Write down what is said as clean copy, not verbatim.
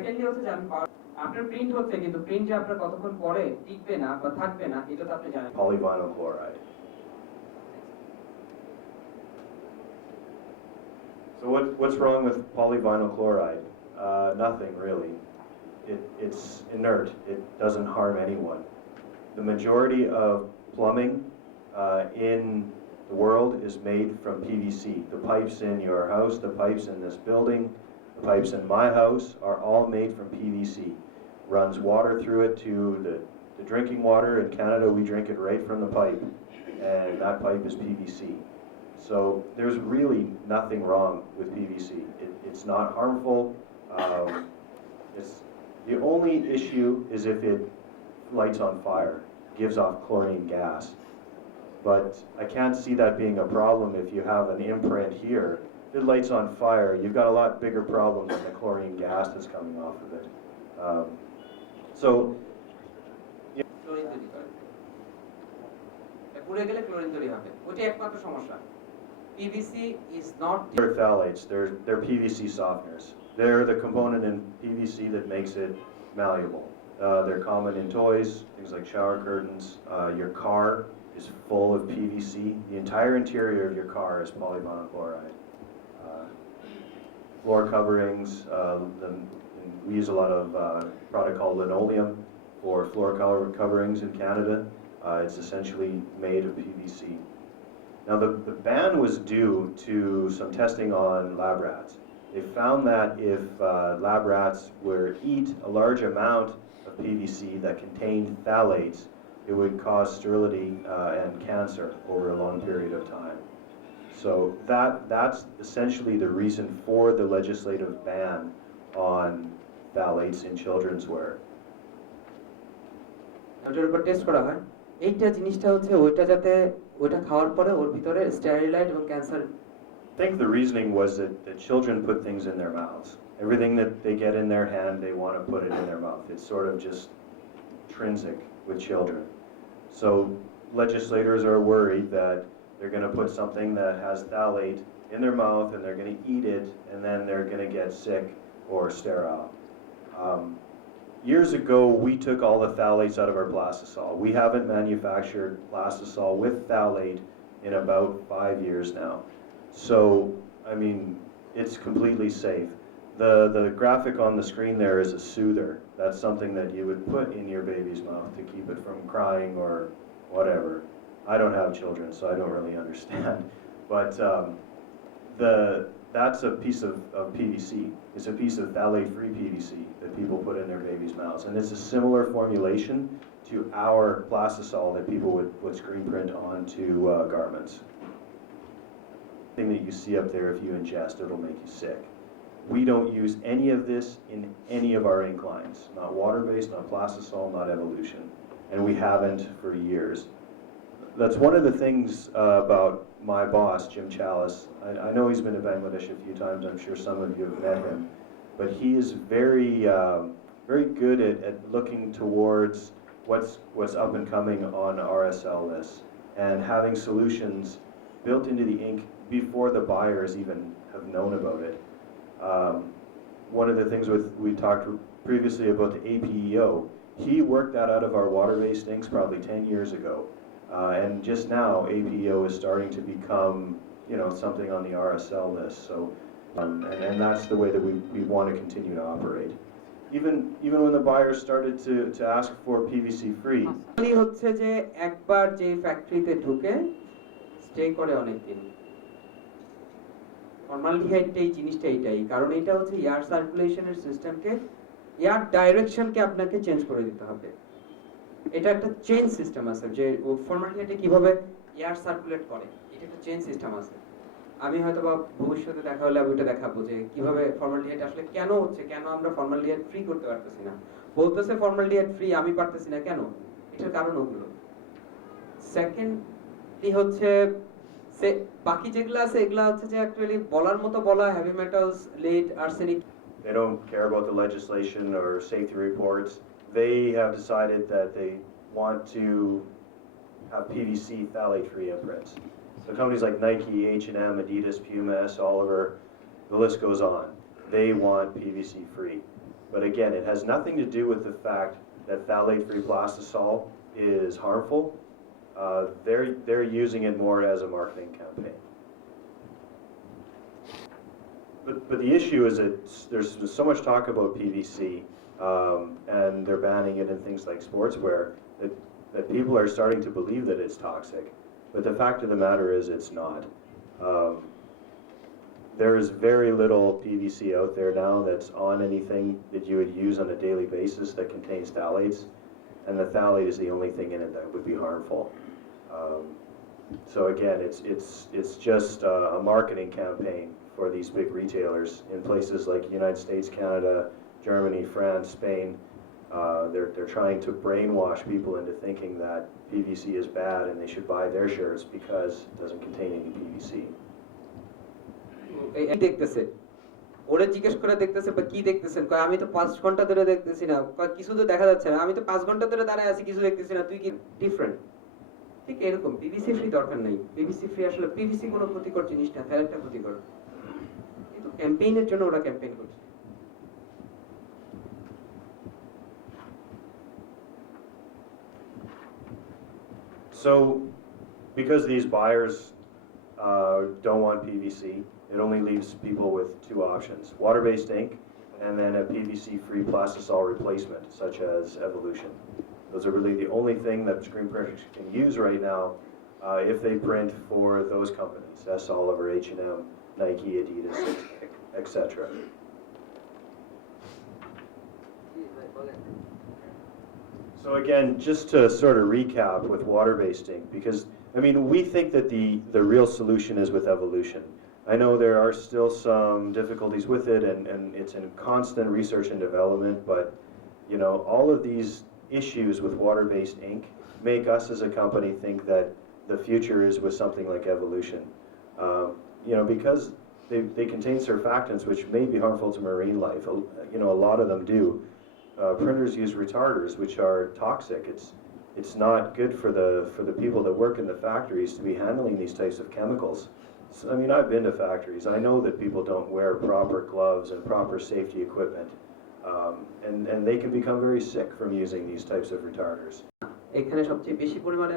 Secondly হচ্ছে যে আপনার প্রিন্ট হচ্ছে কিন্তু প্রিন্ট যে আপনার কতক্ষণ পরে টিকবে না বা থাকবে না এটা তো আপনি জানেন polyvinyl chloride. So what's wrong with polyvinyl chloride? Nothing really. It's inert. It doesn't harm anyone. The majority of plumbing in the world is made from PVC. The pipes in your house, the pipes in this building, the pipes in my house are all made from PVC. Runs water through it to the drinking water. In Canada, we drink it right from the pipe, and that pipe is PVC. So there's really nothing wrong with PVC. It's not harmful. The only issue is if it lights on fire, gives off chlorine gas. But I can't see that being a problem if you have an imprint here. If it lights on fire, you've got a lot bigger problem than the chlorine gas that's coming off of it. So পুড়ে গেলে chlorine তৈরি হবে ওটা একমাত্র সমস্যা PVC is not they're phthalates, they're PVC softeners. They're the component in PVC that makes it malleable. They're common in toys, things like shower curtains. Your car is full of PVC. The entire interior of your car is polyvinyl chloride. Floor coverings, we use a lot of product called linoleum for floor coverings in Canada. It's essentially made of PVC. Now the ban was due to some testing on lab rats. They found that if lab rats were to eat a large amount of PVC that contained phthalates, it would cause sterility and cancer over a long period of time. So that's essentially the reason for the legislative ban on phthalates in children's wear. ওটার উপর test করা হয় এইটা জিনিসটা হচ্ছে ওইটা যাতে ওইটা খাওয়ার পরে ওর ভিতরে স্টেরিলাইট এবং cancer I think the reasoning was that children put things in their mouths. Everything that they get in their hand, they want to put it in their mouth. It's sort of just intrinsic with children. So legislators are worried that they're going to put something that has phthalate in their mouth and they're going to eat it and then they're going to get sick or sterile. Years ago, we took all the phthalates out of our plastisol. We haven't manufactured plastisol with phthalate in about 5 years now. So, I mean, it's completely safe. The graphic on the screen there is a soother. That's something that you would put in your baby's mouth to keep it from crying or whatever. I don't have children, so I don't really understand. But that's a piece of PVC. It's a piece of phthalate-free PVC that people put in their babies' mouths. And it's a similar formulation to our plastisol that people would screen print onto garments. Thing that you see up there, if you ingest, it'll make you sick. We don't use any of this in any of our ink lines. Not water-based, not plastisol, not evolution. And we haven't for years. That's one of the things about my boss, Jim Chalice. I know he's been to Bangladesh a few times. I'm sure some of you have met him. But he is very good at looking towards what's up and coming on RSL lists and having solutions built into the ink before the buyers even have known about it. One of the things we talked previously about the APEO, he worked that out of our water-based inks probably 10 years ago. And just now, APEO is starting to become, something on the RSL list. So, and that's the way that we want to continue to operate. Even when the buyers started to ask for PVC free. হচ্ছে যে একবার যে ফ্যাক্টরিতে ঢুকে stay করে অনেক দিন formaldehyde এই জিনিসটা এইটাই কারণ এটা হচ্ছে এয়ার সার্কুলেশনের সিস্টেমকে এয়ার ডাইরেকশনকে আপনাকে চেঞ্জ করে দিতে হবে এটা একটা চেইন সিস্টেম আছে যে ফর্মালডিহাইডে কিভাবে এয়ার সার্কুলেট করে এটা একটা চেইন সিস্টেম আছে আমি হয়তো বা ভবিষ্যতে দেখা হলে ওইটা দেখাবো যে কিভাবে ফর্মালডিহাইড আসলে কেন হচ্ছে কেন আমরা ফর্মালডিহাইড ফ্রি করতে পারতেছি না বলতেছে ফর্মালডিহাইড ফ্রি আমি পারতেছি না কেন এটার কারণ ওগুলো সেকেন্ডলি হচ্ছে বাকি যেগুলো আছে এগুলা হচ্ছে যে অ্যাকচুয়ালি বলার মতো বলা heavy metals lead arsenic they don't care about the legislation or safety reports. They have decided that they want to have PVC phthalate-free imprints. So companies like Nike, H&M, Adidas, Puma, S. Oliver, the list goes on. They want PVC free. But again, it has nothing to do with the fact that phthalate-free plastisol is harmful. They're using it more as a marketing campaign. But the issue is that there's so much talk about PVC, and they're banning it in things like sportswear, that people are starting to believe that it's toxic. But the fact of the matter is it's not. There is very little PVC out there now that's on anything that you would use on a daily basis that contains phthalates, and the phthalate is the only thing in it that would be harmful. So again, it's just a marketing campaign for these big retailers in places like the United States, Canada, Germany, France, Spain. They're trying to brainwash people into thinking that PVC is bad and they should buy their shirts because it doesn't contain any PVC. এই দেখতেছে ওরা জিজ্ঞেস করে দেখতেছে বা কি দেখতেছেন কয় আমি তো 5 ঘন্টা ধরে দেখতেছি না কয় কিছু তো দেখা যাচ্ছে না আমি তো 5 ঘন্টা ধরে দাঁড়ায় আছি কিছু দেখতেছি না তুই কি ডিফারেন্ট ঠিক এরকম পিভিসি ফ্রি দরকার নাই পিভিসি ফ্রি আসলে পিভিসি কোনো ক্ষতিকর জিনিস না তার একটা ক্ষতিকর কিন্তু ক্যাম্পেইনের জন্য ওরা ক্যাম্পেইন করছে So because these buyers don't want PVC, it only leaves people with two options: water-based ink, and then a PVC-free plastisol replacement, such as Evolution. Those are really the only thing that screen printers can use right now if they print for those companies: S. Oliver, H&M, Nike, Adidas, etc. So again, just to sort of recap with water-based ink, because I mean, we think that the real solution is with Evolution. I know there are still some difficulties with it, and it's in constant research and development, but you know, all of these issues with water-based ink make us as a company think that the future is with something like Evolution. You know, because they contain surfactants which may be harmful to marine life. You know, a lot of them do. Printers use retarders which are toxic. It's not good for the people that work in the factories to be handling these types of chemicals. So, I mean, I've been to factories. I know that people don't wear proper gloves and proper safety equipment, and they can become very sick from using these types of retarders. এখানে সবচেয়ে বেশি পরিমাণে